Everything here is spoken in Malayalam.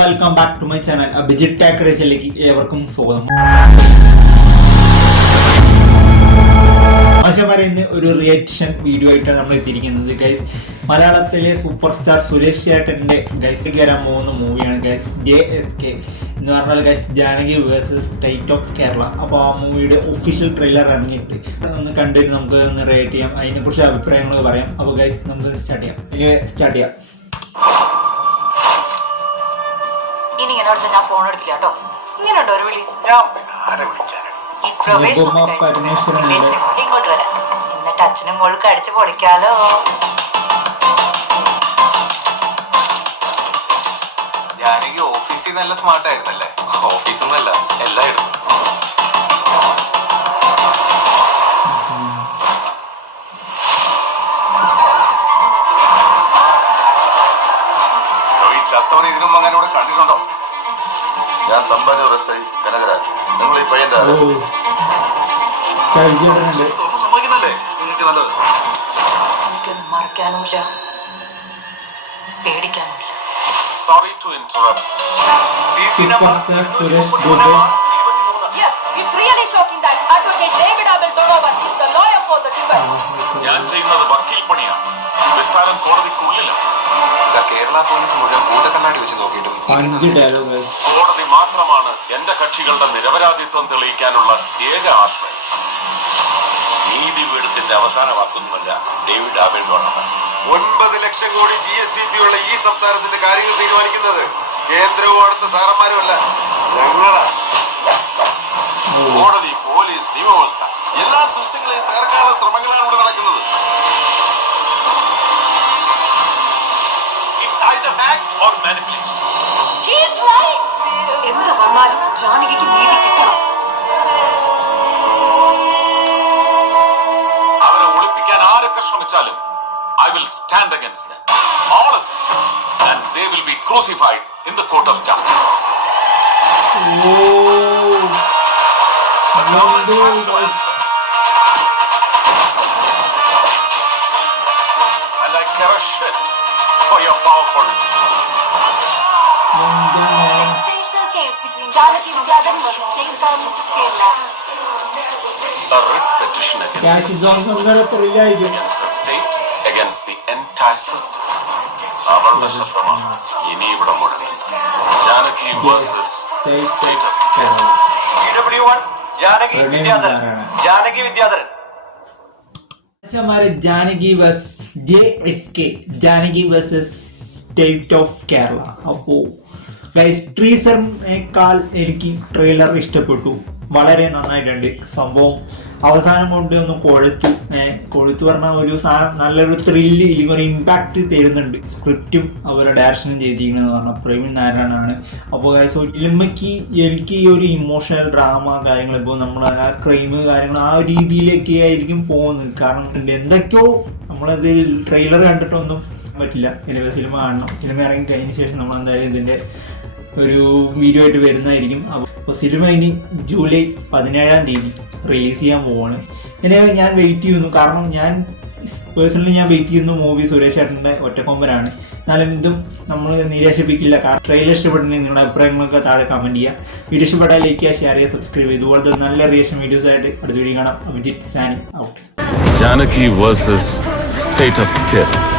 Welcome back to my channel Abhijith ടാക്കറേജിലേക്ക് ഏവർക്കും സ്വാഗതം. ആശമാരെ ഒരു റിയാക്ഷൻ വീഡിയോ ആയിട്ടാണ് നമ്മൾ എത്തിയിരിക്കുന്നത് ഗൈസ്. മലയാളത്തിലെ സൂപ്പർ സ്റ്റാർ സുരേഷ് ചേട്ടൻ്റെ ഗൈസിലേക്ക് വരാൻ പോകുന്ന മൂവിയാണ് ഗൈസ് JSK എന്ന് പറഞ്ഞാൽ guys Janaki versus state of Kerala. അപ്പോൾ ആ മൂവിയുടെ ഒഫീഷ്യൽ ട്രെയിലർ ഇറങ്ങിയിട്ട് ഒന്ന് കണ്ടിട്ട് നമുക്ക് ഒന്ന് റിയാക്ട് ചെയ്യാം, അതിനെക്കുറിച്ച് അഭിപ്രായങ്ങൾ പറയാം. അപ്പോൾ ഗൈസ് നമുക്ക് സ്റ്റാർട്ട് ചെയ്യാം. ഇനി ഇങ്ങനെ ഞാൻ ഫോൺ എടുക്കില്ല കേട്ടോ. ഇങ്ങനെയുണ്ടോ ഒരു വിളി? ഇങ്ങോട്ട് വരാം, എന്നിട്ട് അച്ഛനും മോൾക്ക് അടിച്ചു പൊളിക്കാലോ. ജാനകി ഓഫീസിൽ നല്ല സ്മാർട്ട് ആയിരുന്നല്ലേ? ഓഫീസിൽ നിന്നല്ല, എല്ലായിടത്തും. ചത്തവണ ഇതിനും അങ്ങനെ ഇവിടെ കണ്ടിട്ടുണ്ടോ? ഞാൻ തമ്പാനൂർ SI കനകരാജ്. നിങ്ങൾ ഈ പയ്യന്റെ സമ്മതിക്കുന്നല്ലേ നിങ്ങൾക്ക് നല്ലത്? എനിക്കൊന്നും മറക്കാനുമില്ല, പേടിക്കാനുമില്ല. Sorry to interrupt. Superstar Suresh Dubey. Yes, it's really shocking that Advocate David Abel Donovan is the lawyer for the defense. ഞാൻ ചെയ്യുന്നത് വക്കീൽ പണിയാണ്, വിസ്താരം കോടതിക്കുള്ളിലാണ്. സർ, കേരള പോലീസ് മുഴുവൻ ഭൂതക്കണ്ണാടി വെച്ച് നോക്കിയിട്ടും കോടതി മാത്രമാണ് എന്റെ കക്ഷികളുടെ നിരപരാധിത്വം തെളിയിക്കാനുള്ള ഏക ആശ്രയം. നീതിപീഠത്തിന്റെ അവസാന വാക്കൊന്നുമല്ല David Abel Donovan. 9 lakh crore GSDP ഉള്ള ഈ സംസ്ഥാനത്തിന്റെ കാര്യങ്ങൾ തീരുമാനിക്കുന്നത് കേന്ദ്രവും അടുത്ത സാറന്മാരും അല്ല, ഞങ്ങളാണ്. കോടതി, പോലീസ്, നിയമവ്യവസ്ഥ എല്ലാ സിസ്റ്റങ്ങളെയും തകർക്കാനുള്ള ശ്രമങ്ങളാണ് ഇവിടെ നടക്കുന്നത്. എന്ത് വന്നാലും ജാനകിക്ക് നീതി കിട്ടണം. അവരെ ഒളിപ്പിക്കാൻ ആരൊക്കെ ശ്രമിച്ചാലും I will stand against them, all of them, and they will be crucified in the court of justice. The government has to answer. And I care a shit for your power politics. Sensational case between Janaki Vidyadan versus State Government of Kerala. A writ petition against the state, against the entire system. അവരുടെ ശബ്ദമാണ് ഇനി ഇവിടെ മുഴങ്ങുന്നത്. Janaki versus state of Kerala. Janaki Vidyadharan. Janaki versus JSK, Janaki versus state of Kerala. അപ്പോൾ ഗൈസ് ട്രീസറിനേക്കാൾ എനിക്ക് ട്രെയിലർ ഇഷ്ടപ്പെട്ടു, വളരെ നന്നായിട്ടുണ്ട്. സംഭവം അവസാനം കൊണ്ട് ഒന്ന് കൊഴുത്തു പറഞ്ഞാൽ ഒരു സാധനം നല്ലൊരു ത്രില്ല് ഇല്ലെങ്കിൽ ഒരു ഇമ്പാക്റ്റ് തരുന്നുണ്ട്. സ്ക്രിപ്റ്റും അവരുടെ ഡയറക്ഷനും ചെയ്തിരിക്കണമെന്ന് പറഞ്ഞാൽ പ്രവീൺ നാരായണനാണ്. അപ്പോൾ ഗൈസ് ഫിലിമയ്ക്ക് എനിക്ക് ഈ ഒരു ഇമോഷണൽ ഡ്രാമ കാര്യങ്ങൾ ഇപ്പോൾ നമ്മൾ ആ ക്രൈം കാര്യങ്ങൾ ആ രീതിയിലേക്ക് ആയിരിക്കും പോകുന്നത്. കാരണം എന്തൊക്കെയോ നമ്മളത് ട്രെയിലർ കണ്ടിട്ടൊന്നും പറ്റില്ല. ഇതിൻ്റെ സിനിമ കാണണം. സിനിമ ഇറങ്ങി കഴിഞ്ഞ ശേഷം നമ്മൾ എന്തായാലും ഇതിൻ്റെ ഒരു വീഡിയോ ആയിട്ട് വരുന്നതായിരിക്കും. അപ്പോൾ സിനിമ ഇനി ജൂലൈ 17-ാം തീയതി റിലീസ് ചെയ്യാൻ പോവാണ്. எனவே ഞാൻ വെയിറ്റ് ചെയ്യുന്നു. കാരണം ഞാൻ പേഴ്സണലി വെയിറ്റ് ചെയ്യുന്ന മൂവി സുരേഷ് ചേട്ടൻ്റെ ഒറ്റക്കൊമ്പനാണ്. എന്നാലും ഇതും നമ്മൾ നിരാശിപ്പിക്കില്ല. കാരണം ട്രെയിലർ ഇഷ്ടപ്പെട്ടില്ലെങ്കിൽ നിങ്ങളുടെ അഭിപ്രായങ്ങളൊക്കെ താഴെ കമൻറ്റ് ചെയ്യുക. വീഡിയോ ഇഷ്ടപ്പെട്ടാൽ ലൈക്ക് ചെയ്യുക, ഷെയർ ചെയ്യുക, സബ്സ്ക്രൈബ് ചെയ്യുക. ഇതുപോലത്തെ നല്ല റിയാക്ഷൻ വീഡിയോസ് ആയിട്ട് അടുത്ത വീഡിയോ കാണാം. Abhijith Sani out. Janaki versus state of Kerala.